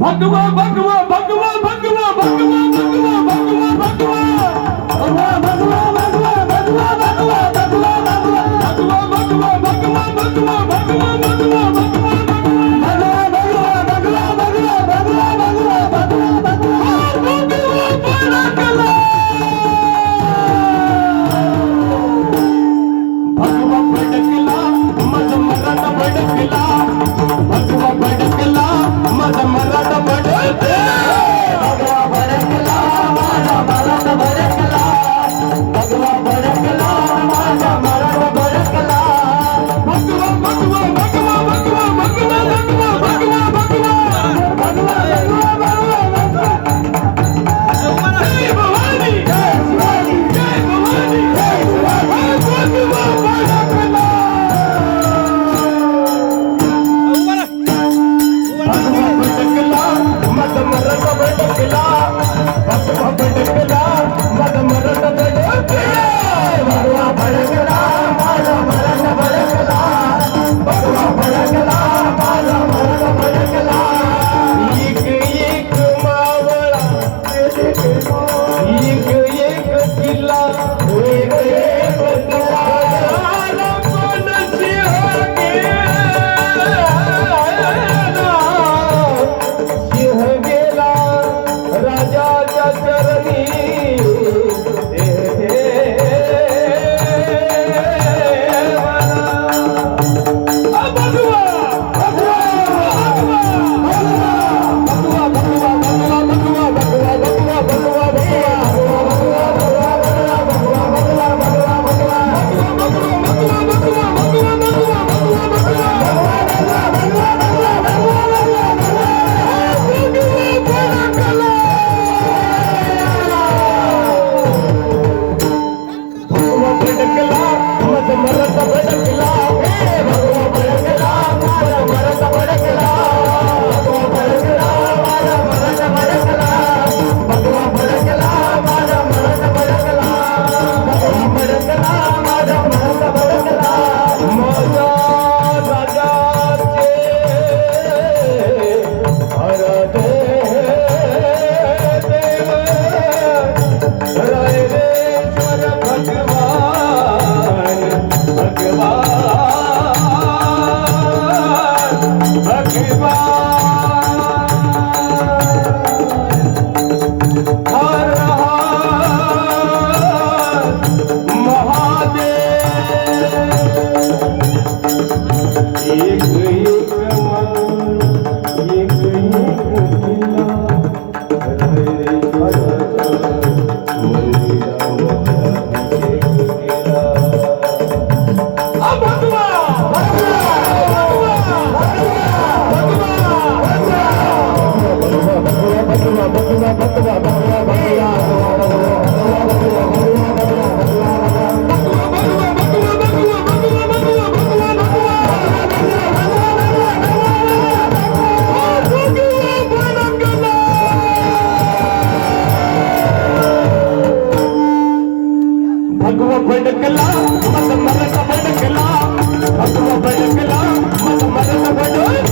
Bhagwan, Bhagwan, Bhagwan, Bhagwan, Bhagwan, Bhagwan. Oh. மரத்துக்கெல்லாம் மரத்தை మగువ బడకలా మత మరత బడకలా. మగువ బడకలా మత మరత బడకలా